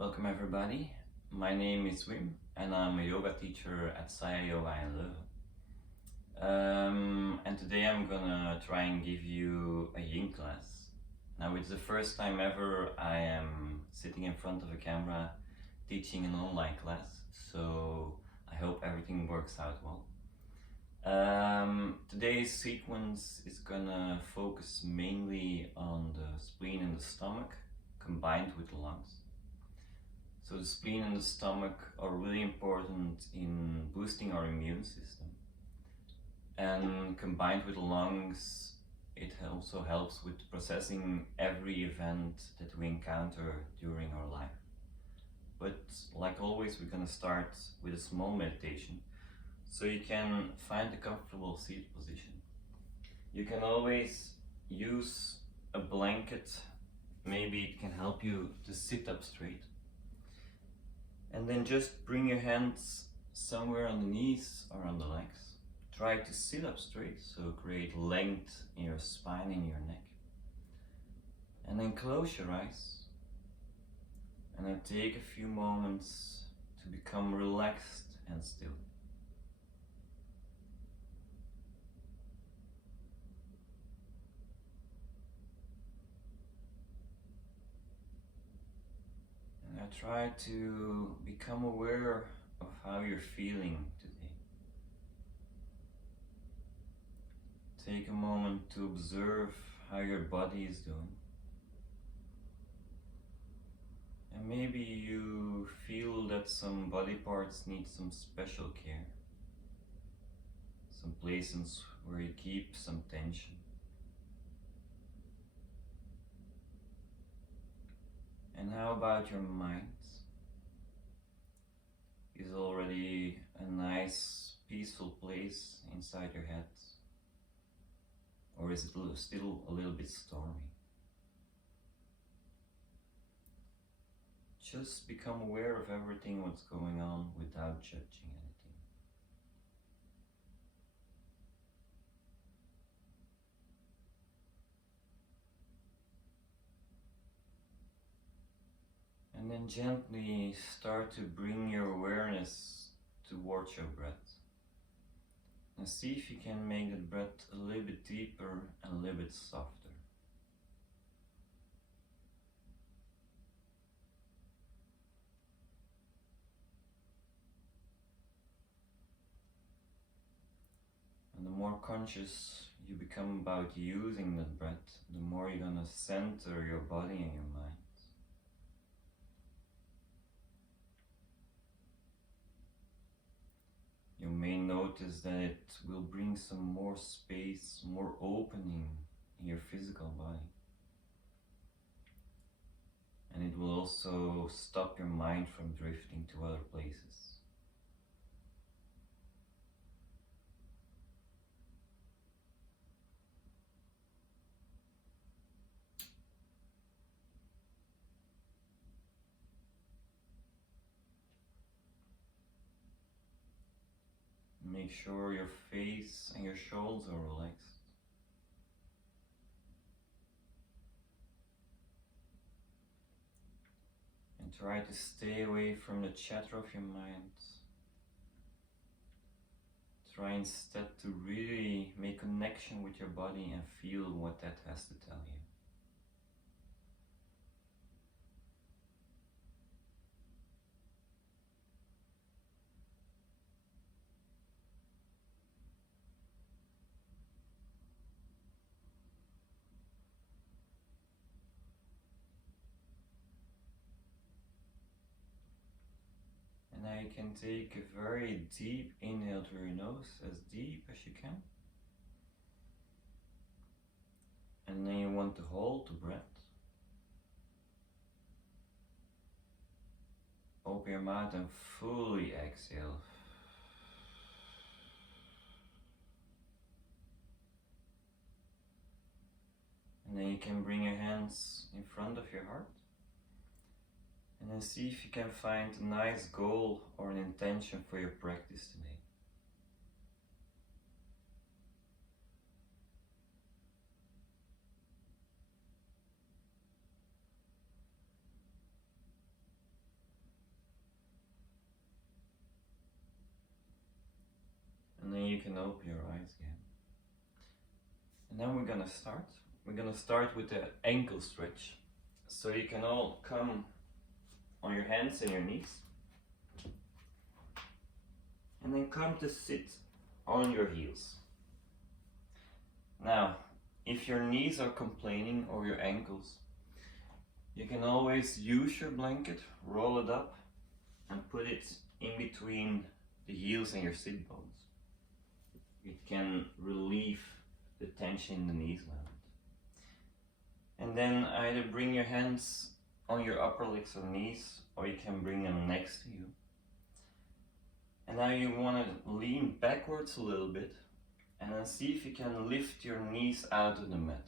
Welcome everybody. My name is Wim and I'm a yoga teacher at Saya Yoga in Leuven. And today I'm gonna try and give you a yin class. Now it's the first time ever I am sitting in front of a camera teaching an online class, so I hope everything works out well. Today's sequence is gonna focus mainly on the spleen and the stomach combined with the lungs. So the spleen and the stomach are really important in boosting our immune system. And combined with the lungs, it also helps with processing every event that we encounter during our life. But like always, we're gonna start with a small meditation. So you can find a comfortable seat position. You can always use a blanket. Maybe it can help you to sit up straight. And then just bring your hands somewhere on the knees or on the legs. Try to sit up straight, so create length in your spine and your neck. And then close your eyes. And then take a few moments to become relaxed and still. And I try to become aware of how you're feeling today. Take a moment to observe how your body is doing. And maybe you feel that some body parts need some special care. Some places where you keep some tension. And how about your mind? Is already a nice, peaceful place inside your head? Or is it still a little bit stormy? Just become aware of everything what's going on without judging anything. And then gently start to bring your awareness towards your breath. And see if you can make the breath a little bit deeper and a little bit softer. And the more conscious you become about using that breath, the more you're gonna center your body and your mind. You may notice that it will bring some more space, more opening in your physical body. And it will also stop your mind from drifting to other places. Make sure your face and your shoulders are relaxed. And try to stay away from the chatter of your mind. Try instead to really make connection with your body and feel what that has to tell you. And now you can take a very deep inhale through your nose, as deep as you can. And then you want to hold the breath. Open your mouth and fully exhale. And then you can bring your hands in front of your heart. And then see if you can find a nice goal or an intention for your practice today. And then we're gonna start. We're gonna start with the ankle stretch. So you can all come on your hands and your knees. And then come to sit on your heels. Now, if your knees are complaining or your ankles, you can always use your blanket, roll it up, and put it in between the heels and your sit bones. It can relieve the tension in the knees a little bit. And then either bring your hands on your upper legs or knees, or you can bring them next to you. And now you want to lean backwards a little bit and then see if you can lift your knees out of the mat.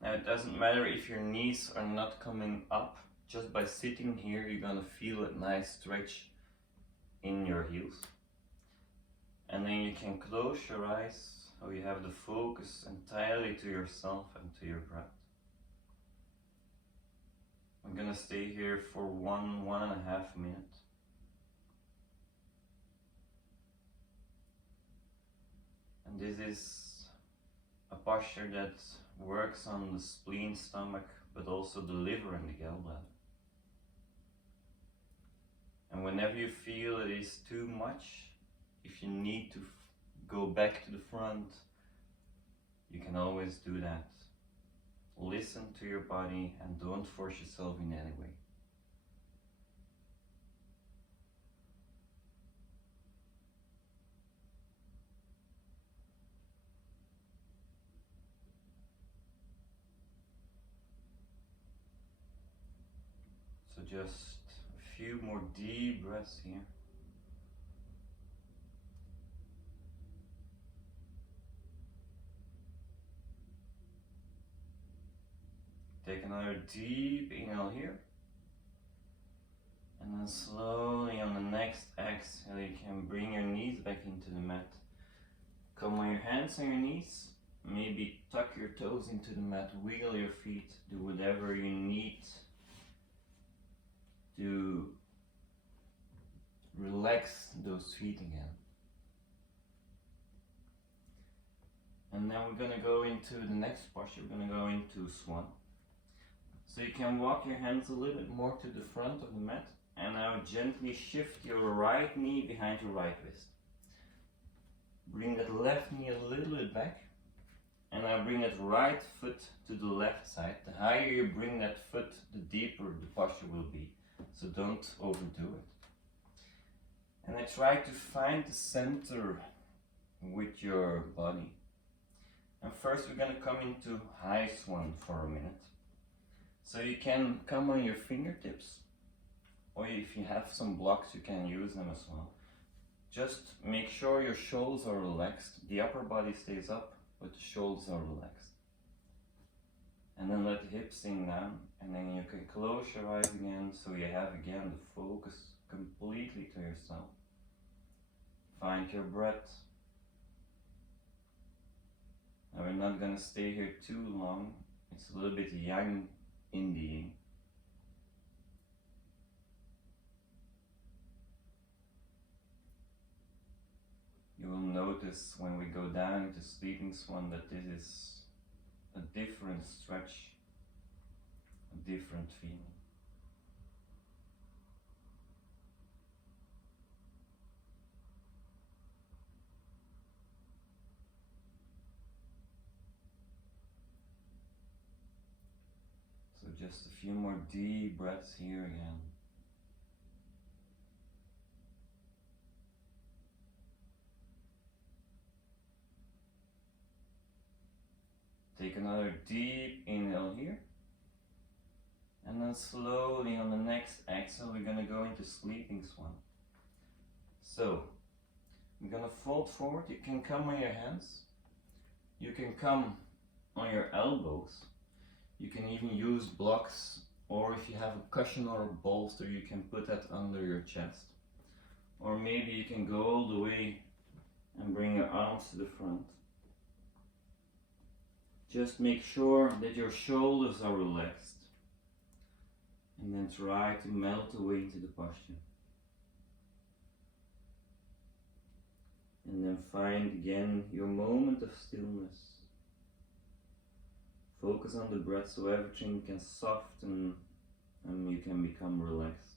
Now it doesn't matter if your knees are not coming up, just by sitting here you're gonna feel a nice stretch in your heels. And then you can close your eyes so you have the focus entirely to yourself and to your breath. I'm gonna stay here for 1.5 minutes. And this is a posture that works on the spleen, stomach, but also the liver and the gallbladder. And whenever you feel it is too much, if you need to go back to the front, you can always do that. Listen to your body and don't force yourself in any way. So just a few more deep breaths here. Take another deep inhale here. And then slowly on the next exhale you can bring your knees back into the mat. Come on your hands on your knees. Maybe tuck your toes into the mat, wiggle your feet, do whatever you need to relax those feet again. And then we're gonna go into the next posture. We're gonna go into swan. So you can walk your hands a little bit more to the front of the mat, and now gently shift your right knee behind your right wrist. Bring that left knee a little bit back, and now bring that right foot to the left side. The higher you bring that foot, the deeper the posture will be. So don't overdo it. And I try to find the center with your body. And first we're gonna come into high swan for a minute. So you can come on your fingertips, or if you have some blocks you can use them as well. Just make sure your shoulders are relaxed, the upper body stays up, but the shoulders are relaxed. And then let the hips sink down, and then you can close your eyes again, so you have again the focus completely to yourself. Find your breath. Now we're not gonna stay here too long, it's a little bit yang in the yin. You will notice when we go down into sleeping swan that this is a different stretch, a different feeling. So just a few more deep breaths here again. Take another deep inhale here. And then slowly on the next exhale we're going to go into sleeping swan. So we're going to fold forward. You can come on your hands. You can come on your elbows. You can even use blocks, or if you have a cushion or a bolster you can put that under your chest. Or maybe you can go all the way and bring your arms to the front. Just make sure that your shoulders are relaxed, and then try to melt away into the posture. And then find again your moment of stillness, Focus on the breath so everything can soften and you can become relaxed.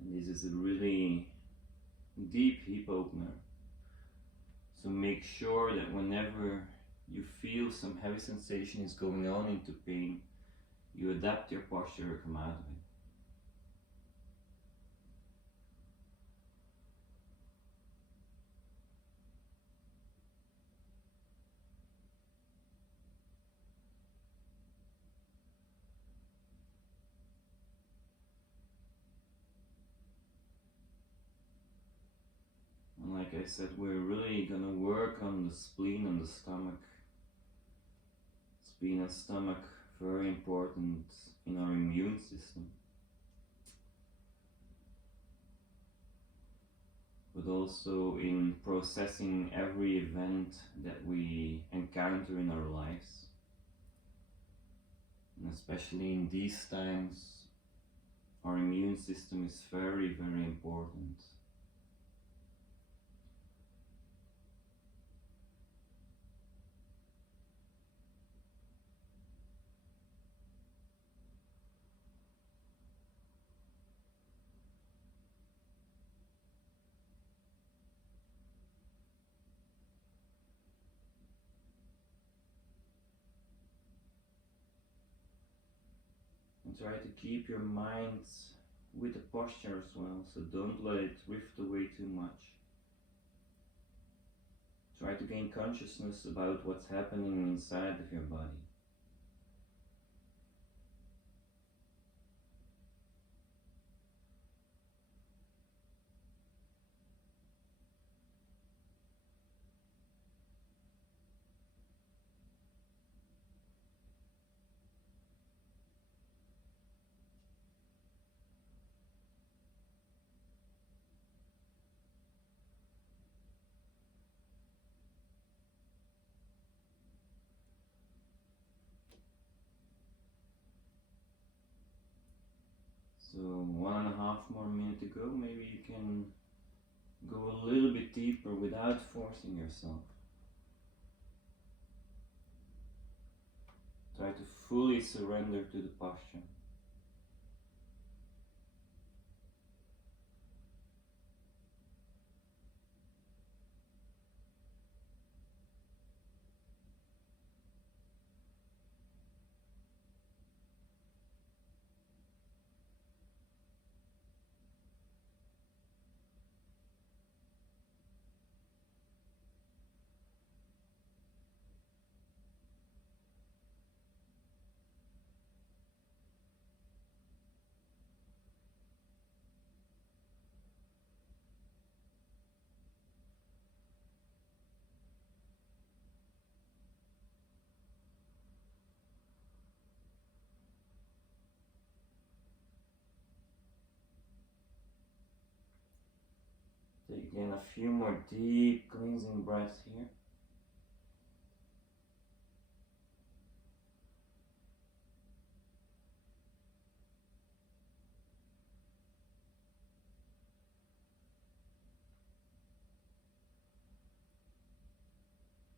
And this is a really deep hip opener. So make sure that whenever you feel some heavy sensation is going on into pain, you adapt your posture or come out of it. And like I said, we're really gonna work on the spleen and the stomach. Spleen and stomach, very important in our immune system, but also in processing every event that we encounter in our lives. And especially in these times, our immune system is very, very important. And try to keep your mind with the posture as well, so don't let it drift away too much. Try to gain consciousness about what's happening inside of your body. So 1.5 more minutes to go. Maybe you can go a little bit deeper without forcing yourself. Try to fully surrender to the posture. Take in a few more deep cleansing breaths here.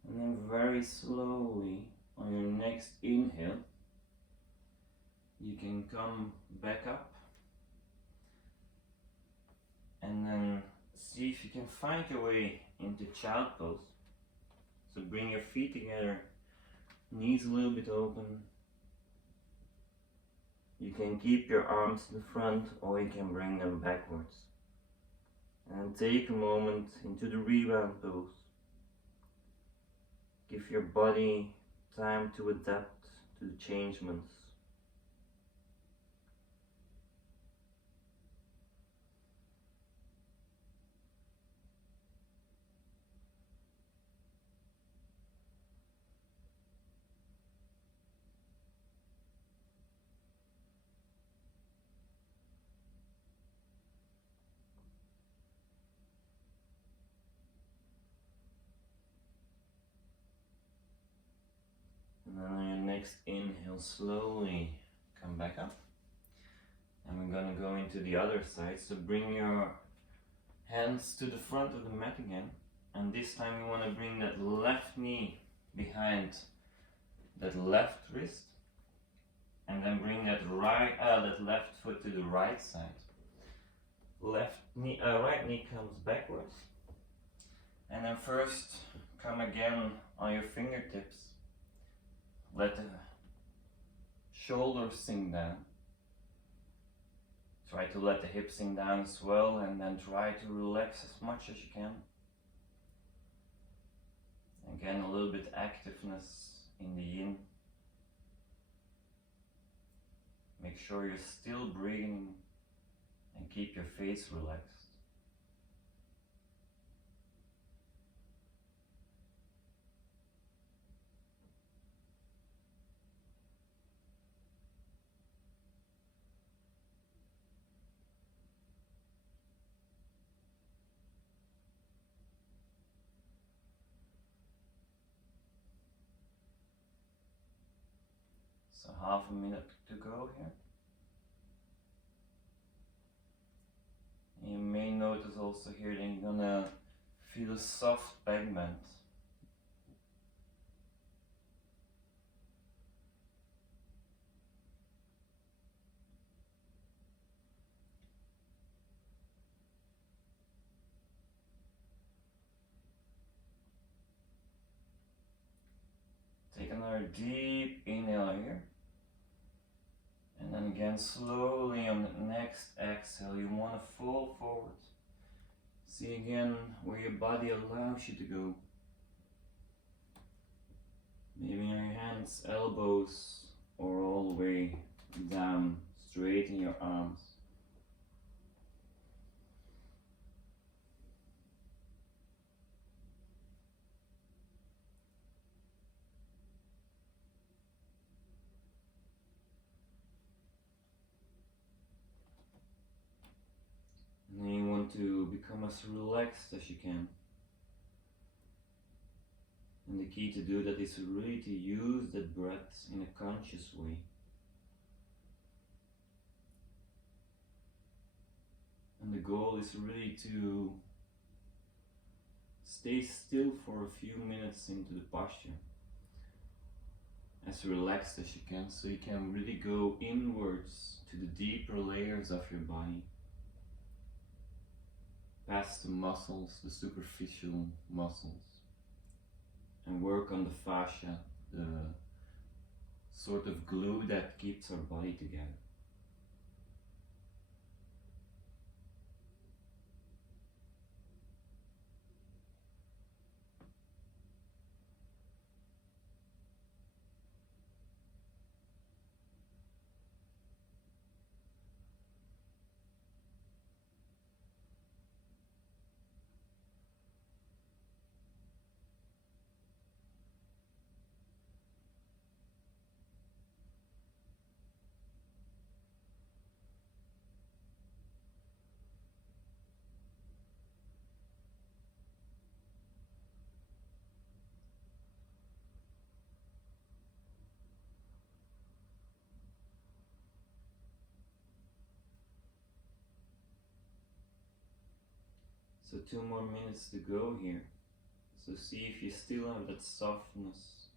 And then very slowly, on your next inhale, you can come back up and then see if you can find your way into child pose. So bring your feet together, knees a little bit open. You can keep your arms in front or you can bring them backwards. And take a moment into the rebound pose. Give your body time to adapt to the changements. And then on your next inhale, slowly come back up. And we're gonna go into the other side. So bring your Hands to the front of the mat again, and this time you want to bring that left knee behind that left wrist, and then bring that left foot to the right side. Right knee comes backwards, and then first come again on your fingertips. Let the shoulders sink down. Try to let the hips sink down as well, and then try to relax as much as you can. Again, a little bit activeness in the yin. Make sure you're still breathing and keep your face relaxed. So half a minute to go here. You may notice also here that you're gonna feel a soft back bend. Take another deep inhale here. And then again, slowly on the next exhale, you want to fall forward. See again where your body allows you to go. Maybe on your hands, elbows, or all the way down, straighten your arms. And then you want to become as relaxed as you can. And the key to do that is really to use that breath in a conscious way. And the goal is really to stay still for a few minutes into the posture, as relaxed as you can, so you can really go inwards to the deeper layers of your body, past the muscles, the superficial muscles, and work on the fascia, the sort of glue that keeps our body together. So 2 more minutes to go here. So see if you still have that softness.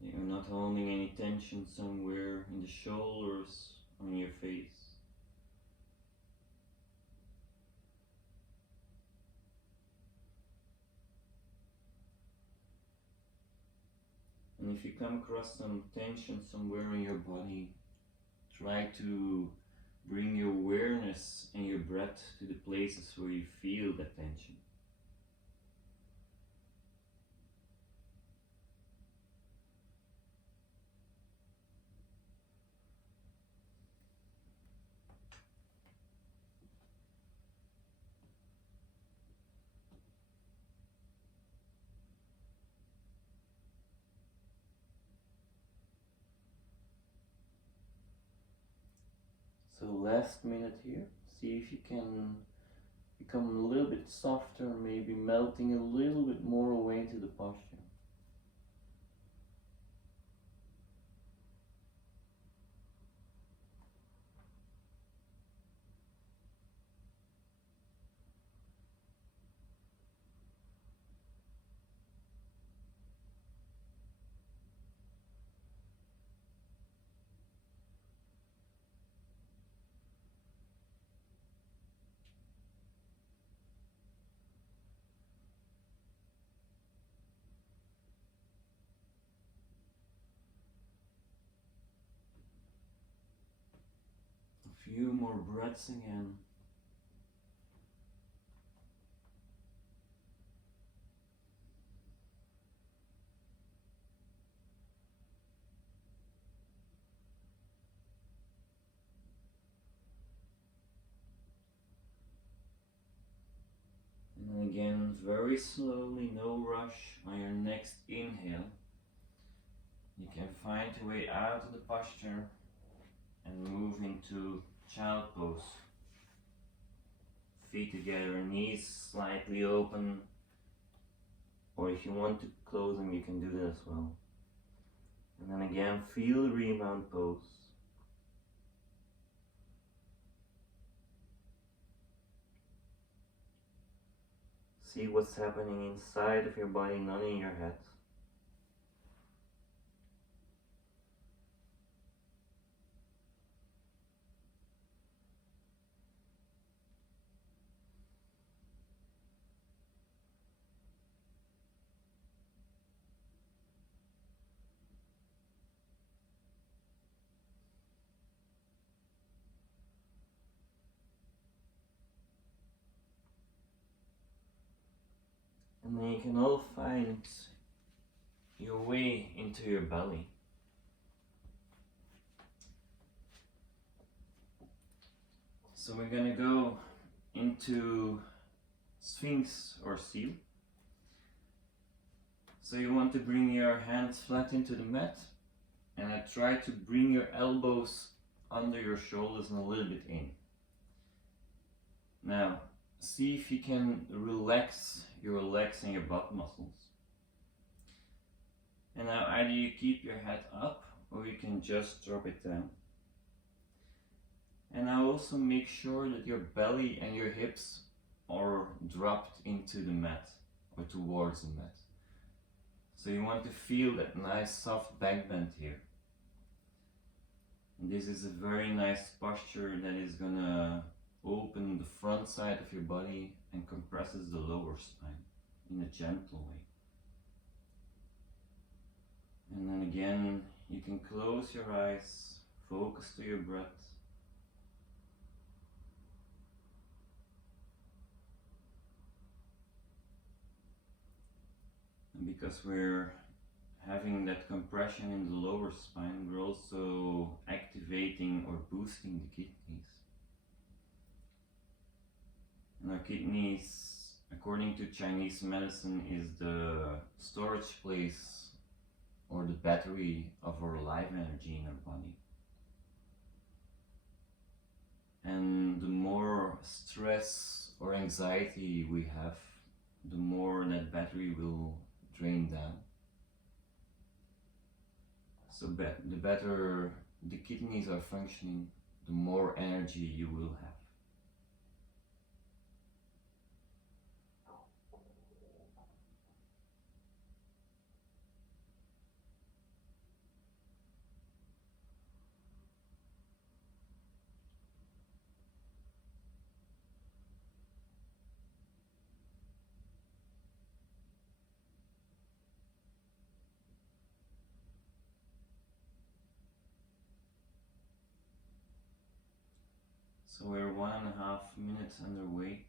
You're not holding any tension somewhere in the shoulders, on your face. And if you come across some tension somewhere in your body, try to bring your awareness and your breath to the places where you feel that tension. So last minute here, see if you can become a little bit softer, maybe melting a little bit more away into the posture. Few more breaths again. And then again, very slowly, no rush, on your next inhale, you can find your way out of the posture and move into child pose. Feet together, knees slightly open, or if you want to close them, you can do that as well. And then again, feel rebound pose. See what's happening inside of your body, not in your head. And then you can all find your way into your belly. So we're gonna go into Sphinx or seal. So you want to bring your hands flat into the mat, and I try to bring your elbows under your shoulders and a little bit in. Now, see if you can relax your legs and your butt muscles. And now either you keep your head up or you can just drop it down. And now also make sure that your belly and your hips are dropped into the mat or towards the mat. So you want to feel that nice soft back bend here. And this is a very nice posture that is gonna open the front side of your body and compresses the lower spine in a gentle way. And then again, you can close your eyes, focus to your breath. And because we're having that compression in the lower spine, we're also activating or boosting the kidneys. And our kidneys, according to Chinese medicine, is the storage place or the battery of our life energy in our body. And the more stress or anxiety we have, the more that battery will drain down. So the better the kidneys are functioning, the more energy you will have. So we're 1.5 minutes underway.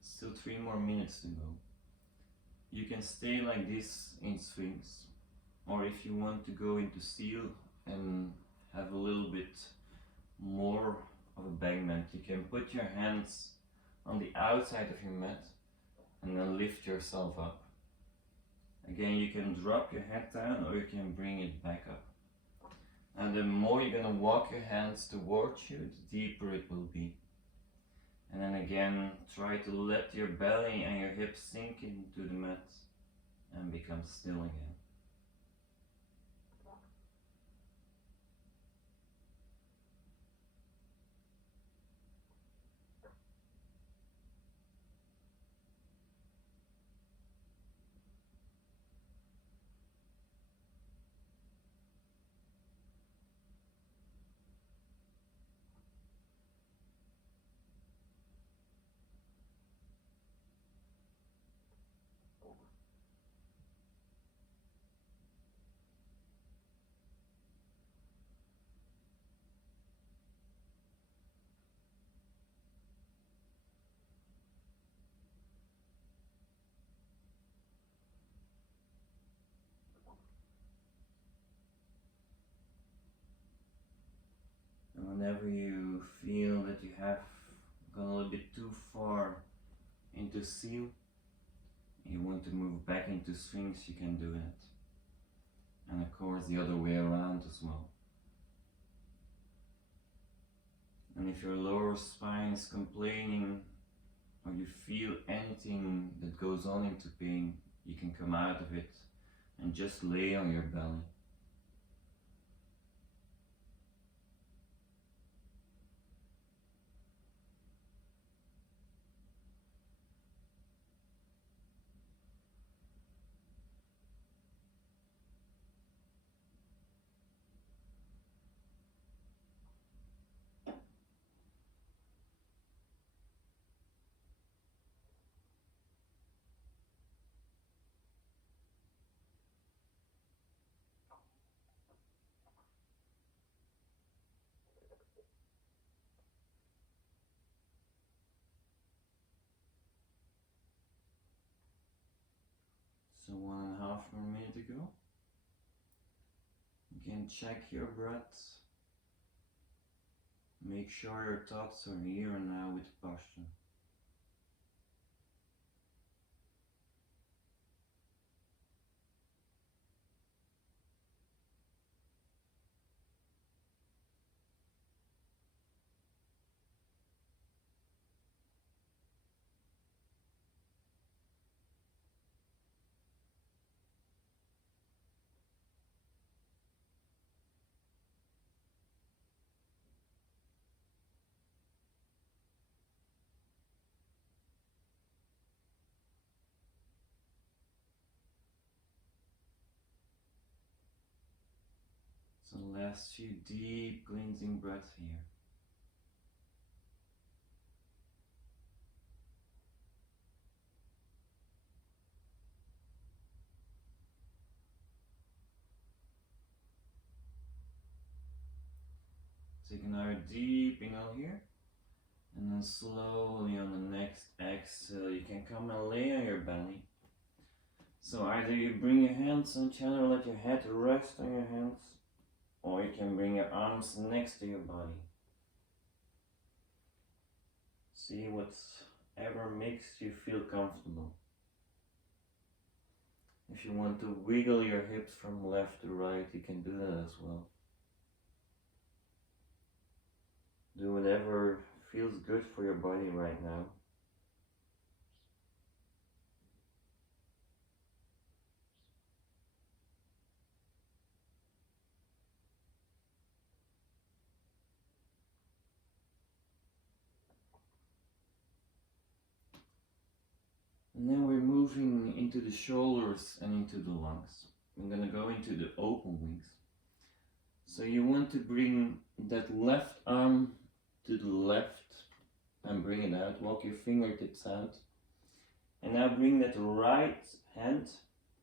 Still 3 more minutes to go. You can stay like this in Sphinx, or if you want to go into Seal and have a little bit more of a back bend, you can put your hands on the outside of your mat and then lift yourself up. Again, you can drop your head down or you can bring it back up. And the more you're gonna walk your hands towards you, the deeper it will be. And then again, try to let your belly and your hips sink into the mat and become still again. whenever you feel that you have gone a little bit too far into seal, you want to move back into Sphinx, you can do it. And of course the other way around as well. And if your lower spine is complaining or you feel anything that goes on into pain, you can come out of it and just lay on your belly. So 1.5 more minutes to go. You can check your breath. Make sure your thoughts are here and now with the posture. So last few deep cleansing breaths here. Take another deep inhale here. And then slowly on the next exhale, you can come and lay on your belly. So either you bring your hands on each other, let your head rest on your hands, or you can bring your arms next to your body. See whatever makes you feel comfortable. If you want to wiggle your hips from left to right, you can do that as well. Do whatever feels good for your body right now. And then we're moving into the shoulders and into the lungs. I'm gonna go into the open wings. So you want to bring that left arm to the left and bring it out. Walk your fingertips out. And now bring that right hand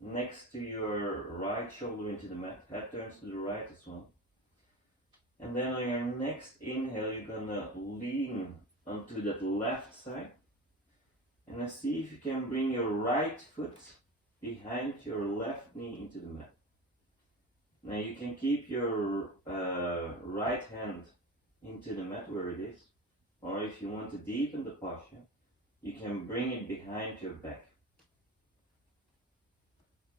next to your right shoulder into the mat. Head turns to the right as well. And then on your next inhale, you're gonna lean onto that left side. And now see if you can bring your right foot behind your left knee into the mat. Now you can keep your right hand into the mat where it is. Or if you want to deepen the posture, you can bring it behind your back.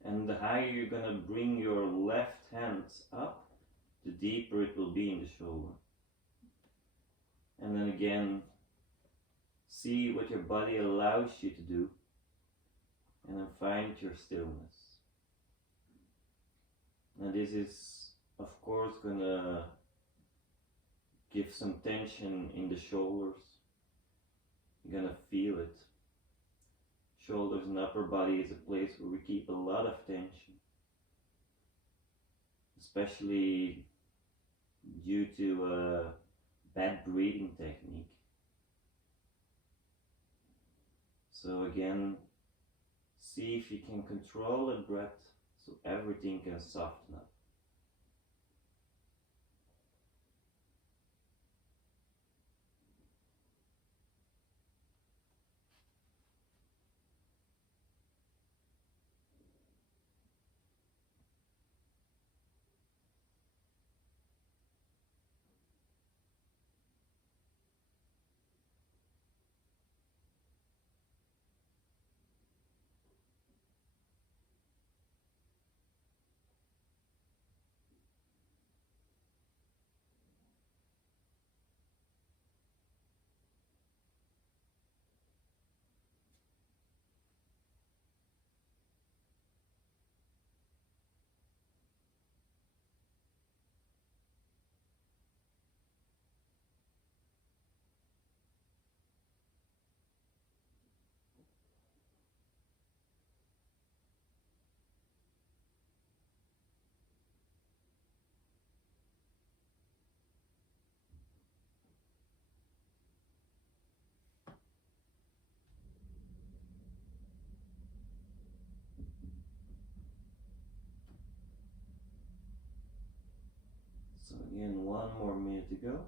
And the higher you're gonna bring your left hand up, the deeper it will be in the shoulder. And then again, see what your body allows you to do, and then find your stillness. Now this is of course gonna give some tension in the shoulders. You're gonna feel it. Shoulders and upper body is a place where we keep a lot of tension, especially due to a bad breathing technique. So again, see if you can control the breath so everything can soften up. more minute to go.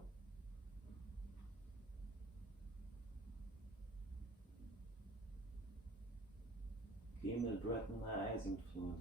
Keep the breath nice and fluid.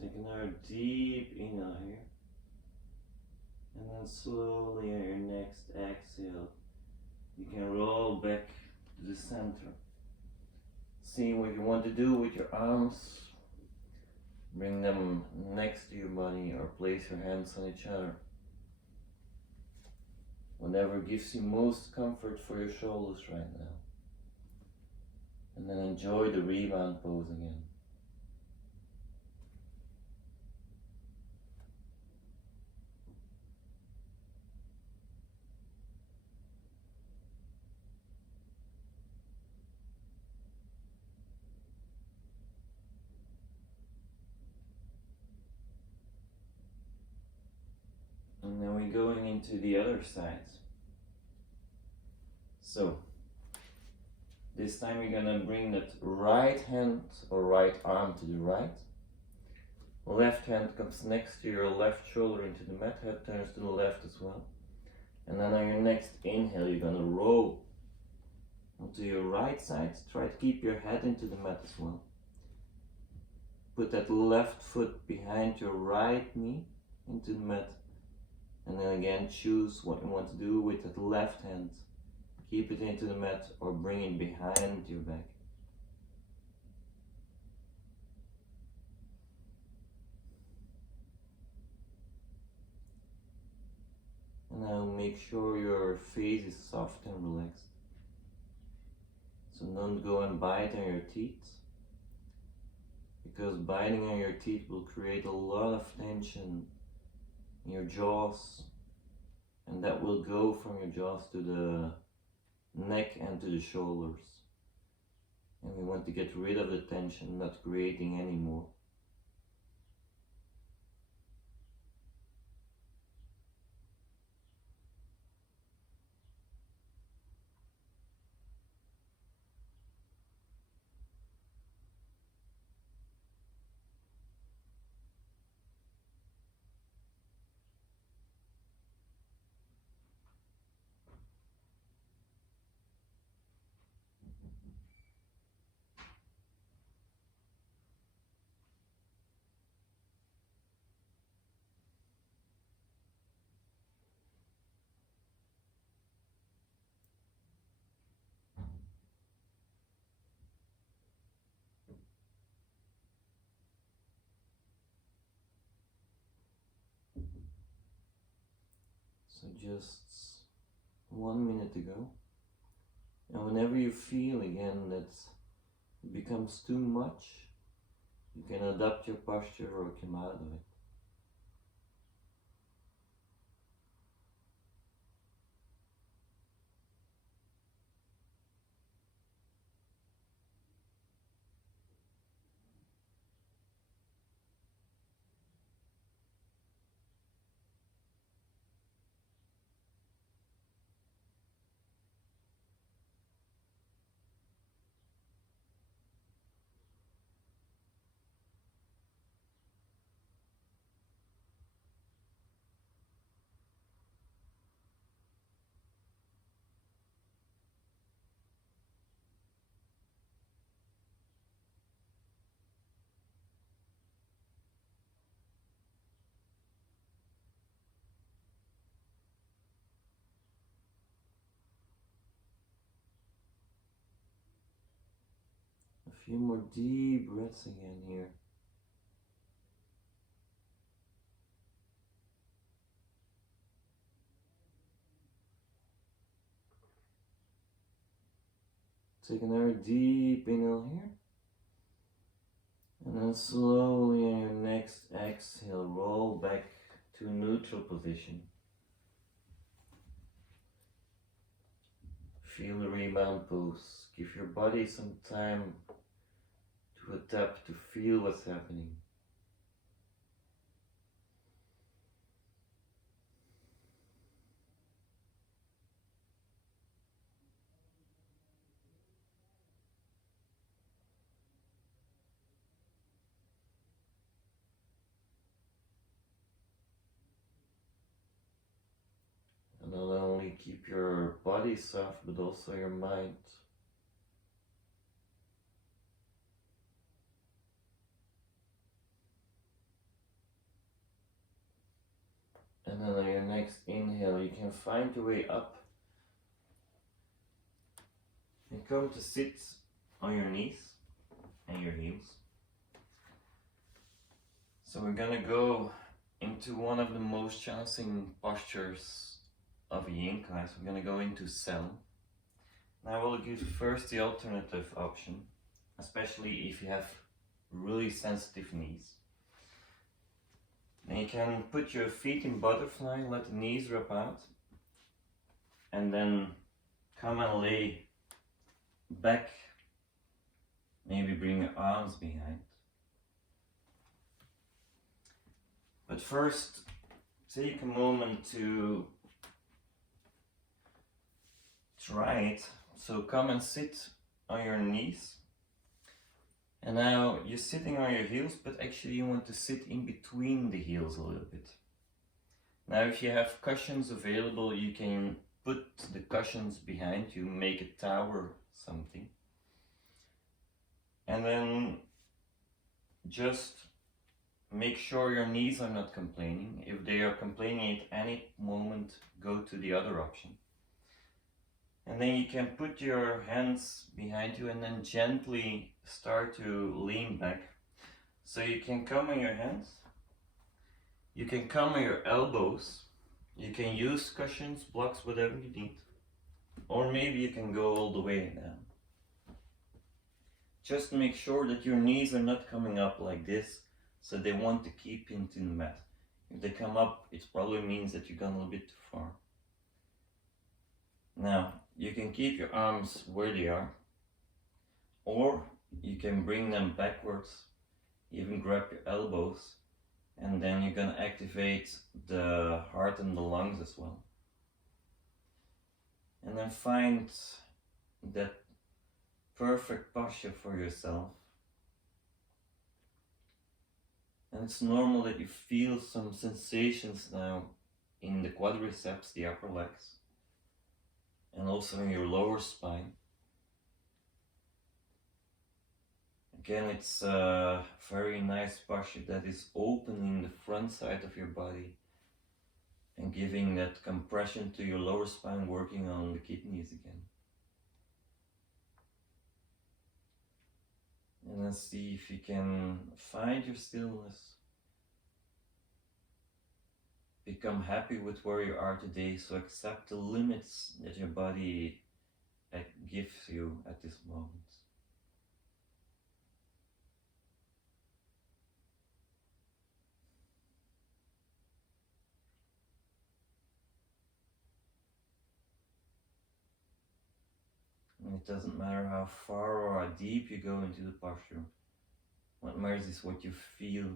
Take another deep inhale here. And then slowly on your next exhale, you can roll back to the center. See what you want to do with your arms. Bring them next to your body or place your hands on each other. Whatever gives you most comfort for your shoulders right now. And then enjoy the rebound pose again. And then we're going into the other side. So, this time we're gonna bring that right hand or right arm to the right. Left hand comes next to your left shoulder into the mat, head turns to the left as well. And then on your next inhale, you're gonna roll onto your right side. Try to keep your head into the mat as well. Put that left foot behind your right knee into the mat. And then again, choose what you want to do with that left hand. Keep it into the mat or bring it behind your back. And now make sure your face is soft and relaxed. So don't go and bite on your teeth, because biting on your teeth will create a lot of tension in your jaws, and that will go from your jaws to the neck and to the shoulders. And we want to get rid of the tension, not creating any more. So just 1 minute to go. And whenever you feel again that it becomes too much, you can adapt your posture or come out of it. A few more deep breaths again here. Take another deep inhale here. And then And slowly on your next exhale, roll back to neutral position. Feel the rebound pose. Give your body some time to adapt, to feel what's happening. And not only keep your body soft, but also your mind. And then on your next inhale, you can find your way up and come to sit on your knees and your heels. So we're gonna go into one of the most challenging postures of a yin class. We're gonna go into cell. Now I will give first the alternative option, especially if you have really sensitive knees. Then you can put your feet in butterfly, let the knees drop out, and then come and lay back. Maybe bring your arms behind. But first, take a moment to try it. So come and sit on your knees. And now you're sitting on your heels, but actually you want to sit in between the heels a little bit. Now if you have cushions available, you can put the cushions behind you, make a tower something. And then just make sure your knees are not complaining. If they are complaining at any moment, go to the other option. And then you can put your hands behind you and then gently start to lean back. So you can come on your hands, you can come on your elbows, you can use cushions, blocks, whatever you need. Or maybe you can go all the way down. Just make sure that your knees are not coming up like this, so they want to keep into the mat. If they come up, it probably means that you've gone a little bit too far. Now, you can keep your arms where they are, or you can bring them backwards, even grab your elbows, and then you're gonna activate the heart and the lungs as well. And then find that perfect posture for yourself. And it's normal that you feel some sensations now in the quadriceps, the upper legs, and also in your lower spine. Again, it's a very nice posture that is opening the front side of your body and giving that compression to your lower spine, working on the kidneys again. And then see if you can find your stillness. Become happy with where you are today, so accept the limits that your body gives you at this moment. And it doesn't matter how far or how deep you go into the posture. What matters is what you feel.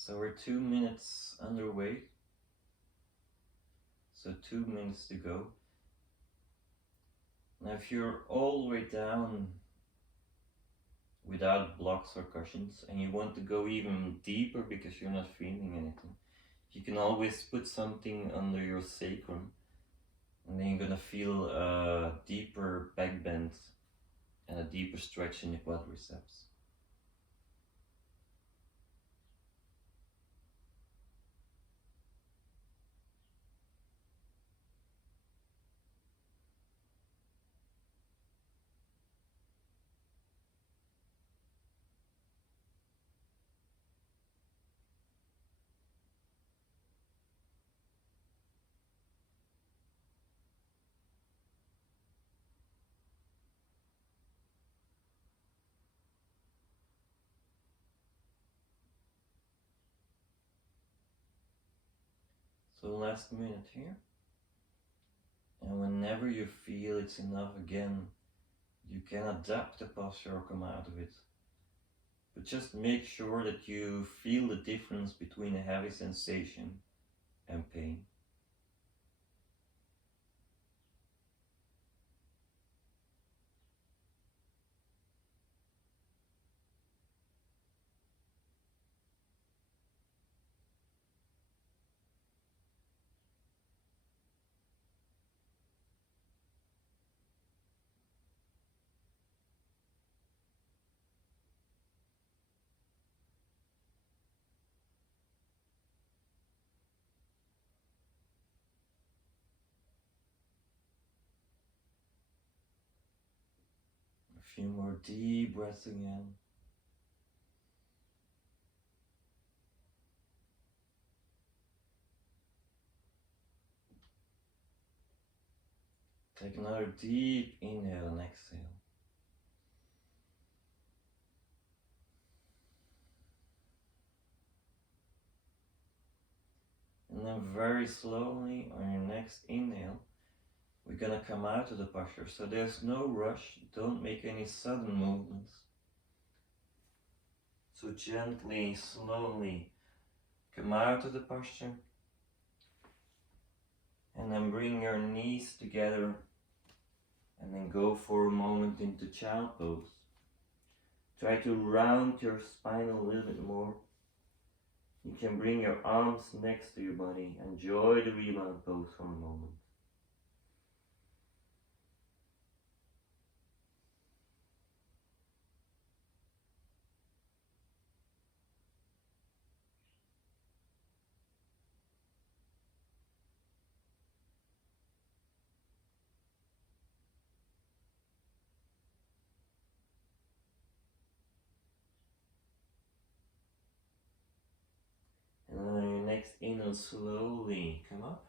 So we're 2 minutes underway. So 2 minutes to go. Now if you're all the way down without blocks or cushions and you want to go even deeper because you're not feeling anything, you can always put something under your sacrum, and then you're gonna feel a deeper back bend and a deeper stretch in the quadriceps. So last minute here. And whenever you feel it's enough again, you can adapt the posture or come out of it. But just make sure that you feel the difference between a heavy sensation and pain. A few more deep breaths again. Take another deep inhale and exhale. And then very slowly on your next inhale, we're gonna come out of the posture. So there's no rush, don't make any sudden movements. So gently, slowly come out of the posture. And then bring your knees together and then go for a moment into child pose. Try to round your spine a little bit more. You can bring your arms next to your body. Enjoy the rebound pose for a moment. And then on your next inhale, slowly come up.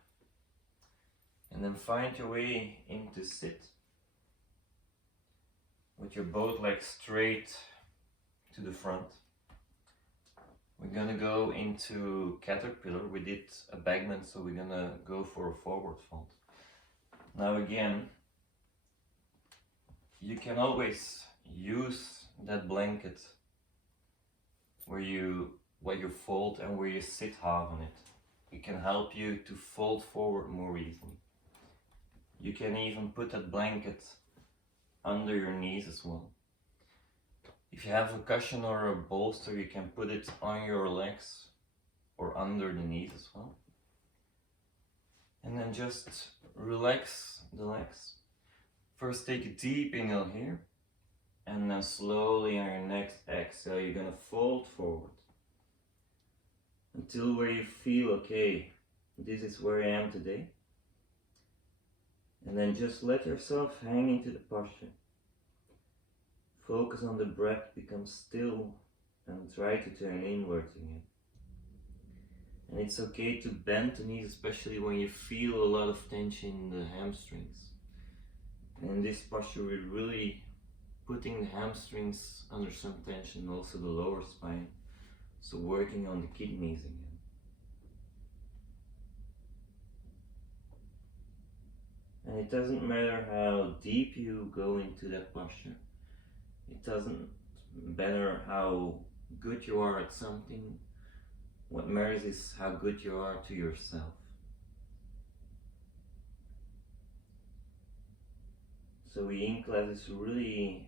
And then find your way into sit. With your both legs straight to the front. We're gonna go into caterpillar. We did a back bend, so we're gonna go for a forward fold. Now again, you can always use that blanket where you fold and where you sit half on it. It can help you to fold forward more easily. You can even put that blanket under your knees as well. If you have a cushion or a bolster, you can put it on your legs or under the knees as well. And then just relax the legs. First take a deep inhale here. And then slowly on your next exhale, you're gonna fold forward. Until where you feel, okay, this is where I am today. And then just let yourself hang into the posture. Focus on the breath, become still, and try to turn inwards again. And it's okay to bend the knees, especially when you feel a lot of tension in the hamstrings. And in this posture, we're really putting the hamstrings under some tension, also the lower spine. So working on the kidneys again. And it doesn't matter how deep you go into that posture. It doesn't matter how good you are at something. What matters is how good you are to yourself. So yin class is really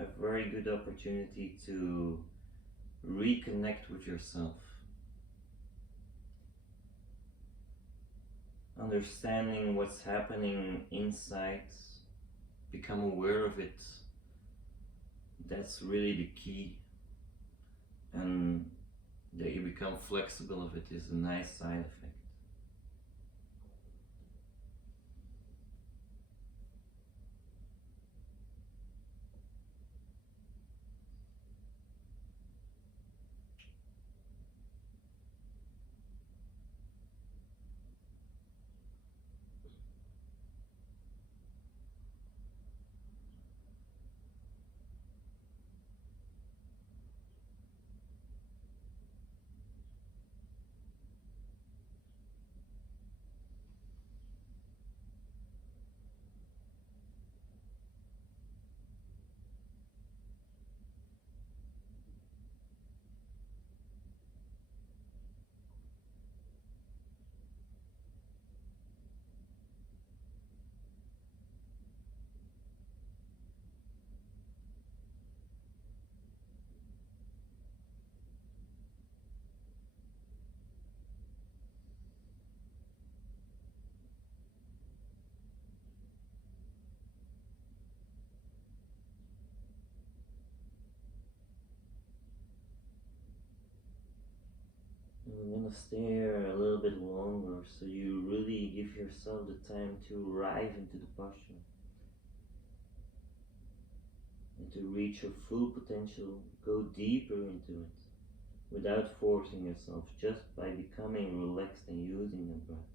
a very good opportunity to reconnect with yourself. Understanding what's happening inside, become aware of it. That's really the key. And that you become flexible of it is a nice side effect. gonna stay here a little bit longer so you really give yourself the time to arrive into the posture and to reach your full potential, go deeper into it without forcing yourself, just by becoming relaxed and using the breath.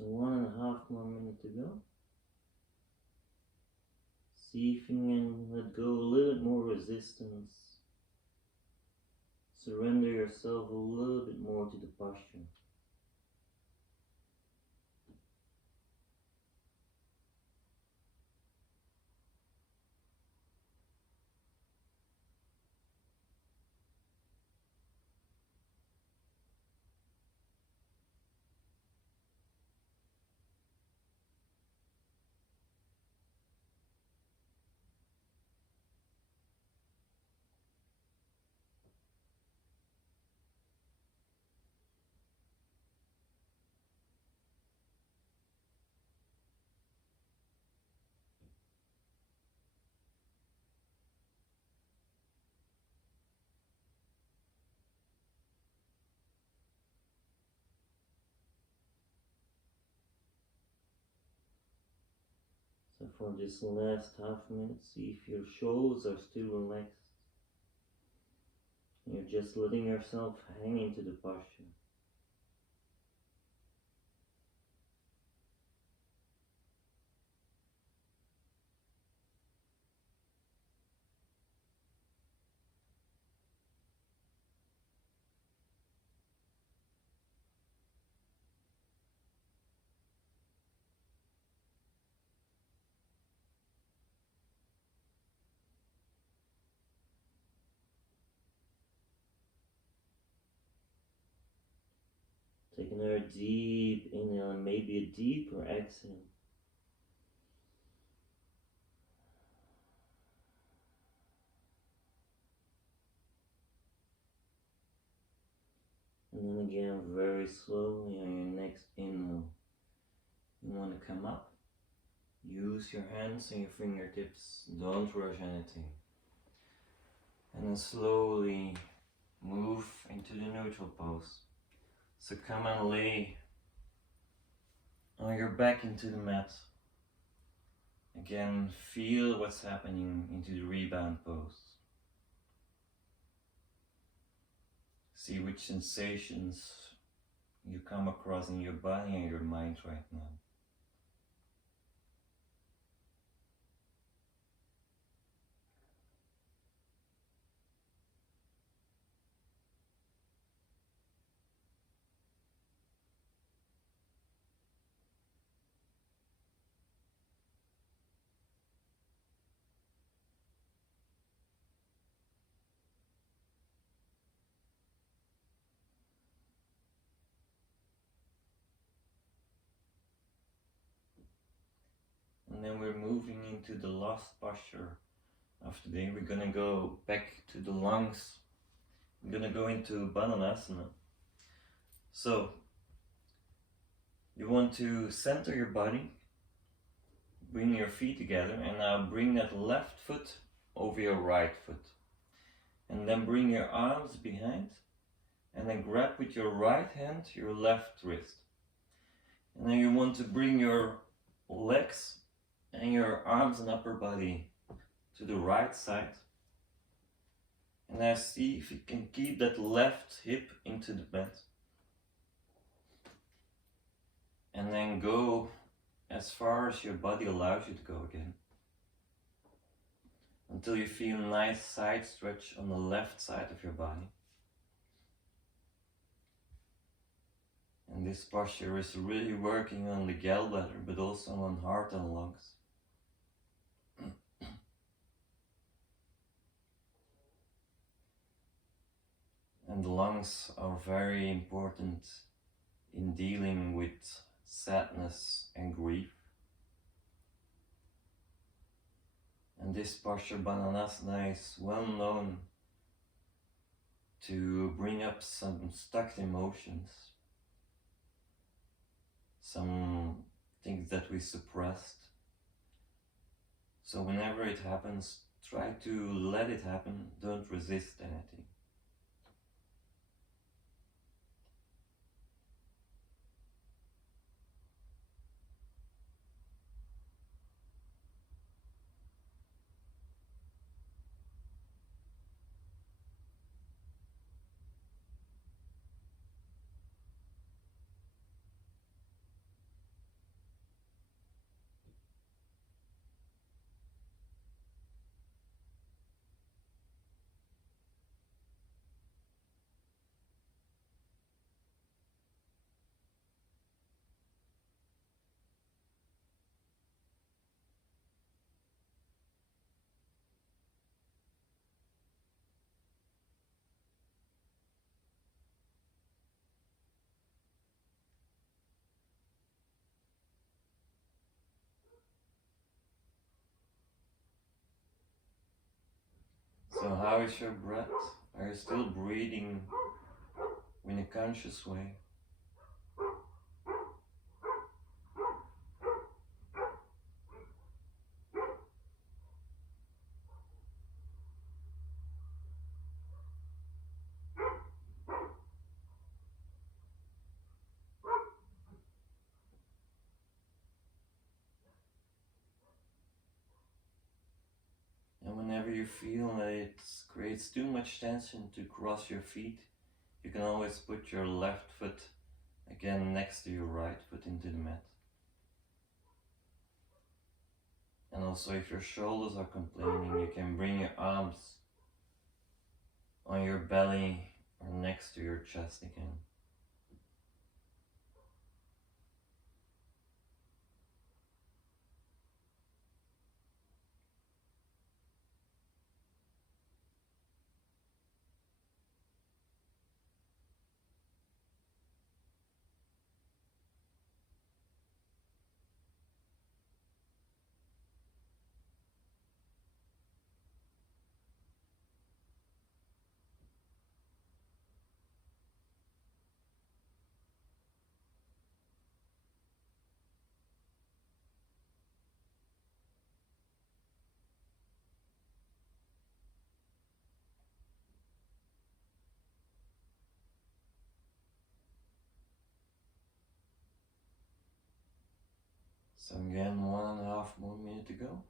So 1.5 more minutes to go. See if you can let go a little bit more resistance. Surrender yourself a little bit more to the posture. So for this last half minute, see if your shoulders are still relaxed. You're just letting yourself hang into the posture. Take another deep inhale and maybe a deeper exhale. And then again, very slowly on your next inhale, you want to come up. Use your hands and your fingertips. Don't rush anything. And then slowly move into the neutral pose. So come and lay on your back into the mat. Again, feel what's happening into the rebound pose. See which sensations you come across in your body and your mind right now. And then we're moving into the last posture of today. We're gonna go back to the lungs. We're gonna go into Bananasana. So, you want to center your body, bring your feet together, and now bring that left foot over your right foot. And then bring your arms behind, and then grab with your right hand your left wrist. And then you want to bring your legs and your arms and upper body to the right side. And now see if you can keep that left hip into the bed. And then go as far as your body allows you to go again. Until you feel a nice side stretch on the left side of your body. And this posture is really working on the gallbladder, but also on heart and lungs. And the lungs are very important in dealing with sadness and grief. And this posture Bananasana is well known to bring up some stuck emotions, some things that we suppressed. So whenever it happens, try to let it happen, don't resist anything. So how is your breath? Are you still breathing in a conscious way? And whenever you feel that it creates too much tension to cross your feet, you can always put your left foot again next to your right foot into the mat. And also if your shoulders are complaining, you can bring your arms on your belly or next to your chest again. So again, 1.5 more minutes to go.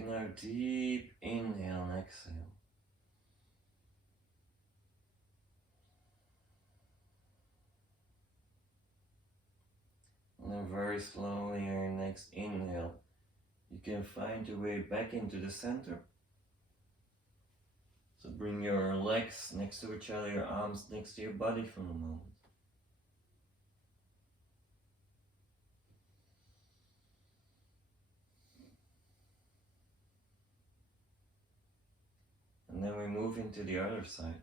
Take another deep inhale and exhale. And then very slowly on your next inhale, you can find your way back into the center. So bring your legs next to each other, your arms next to your body for a moment. And then we move into the other side.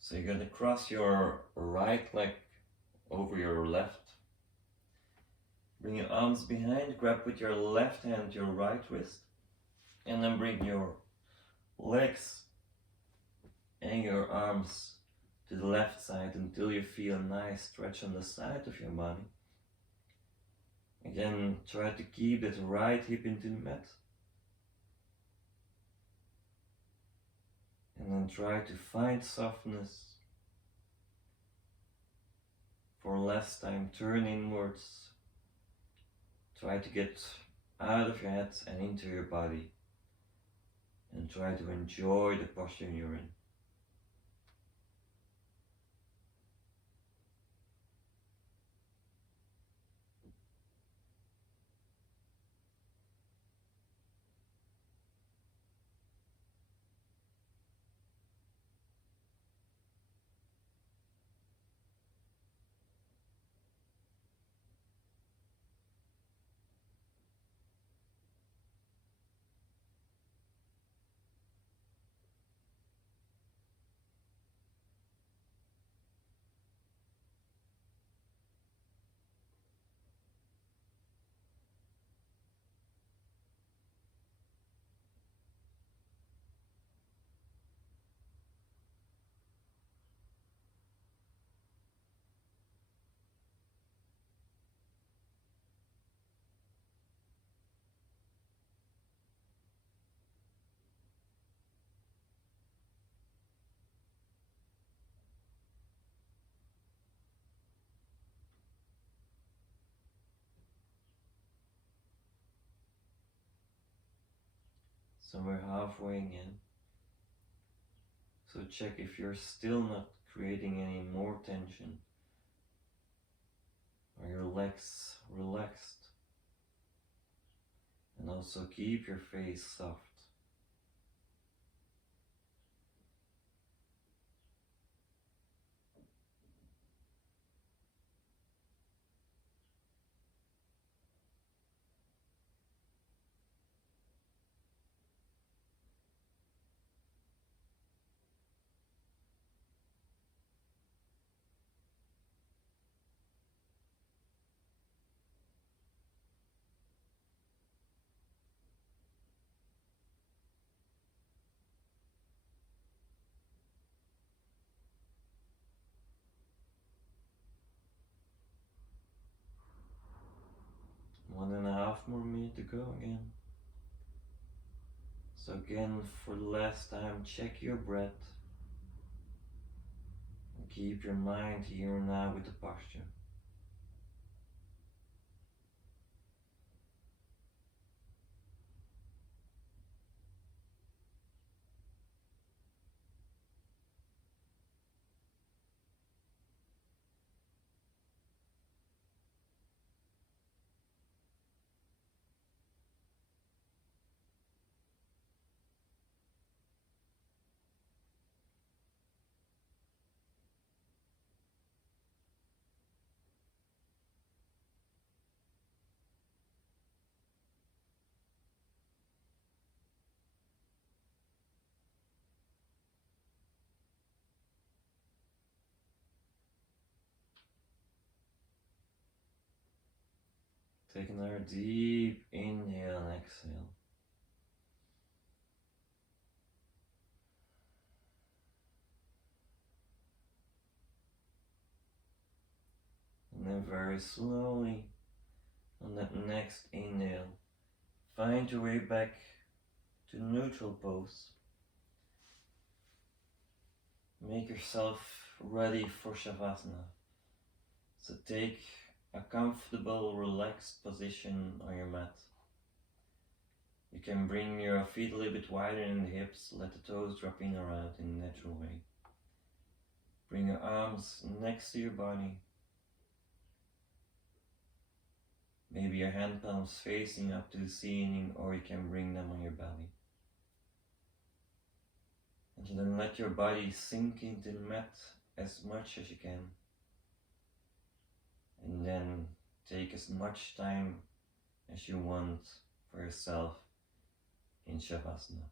So you're gonna cross your right leg over your left. Bring your arms behind, grab with your left hand your right wrist, and then bring your legs and your arms to the left side until you feel a nice stretch on the side of your body. Again, try to keep that right hip into the mat. And then try to find softness. For less time, turn inwards. Try to get out of your head and into your body. And try to enjoy the posture you're in. So we're halfway in. So check if you're still not creating any more tension. Are your legs relaxed? And also keep your face soft. One and a half more minutes to go again. So again, for the last time, check your breath. And keep your mind here and now with the posture. Take another deep inhale and exhale. And then very slowly, on that next inhale, find your way back to neutral pose. Make yourself ready for Shavasana. So take a comfortable, relaxed position on your mat. You can bring your feet a little bit wider in the hips, let the toes drop in or out in a natural way. Bring your arms next to your body. Maybe your hand palms facing up to the ceiling, or you can bring them on your belly. And then let your body sink into the mat as much as you can. And then take as much time as you want for yourself in Shavasana.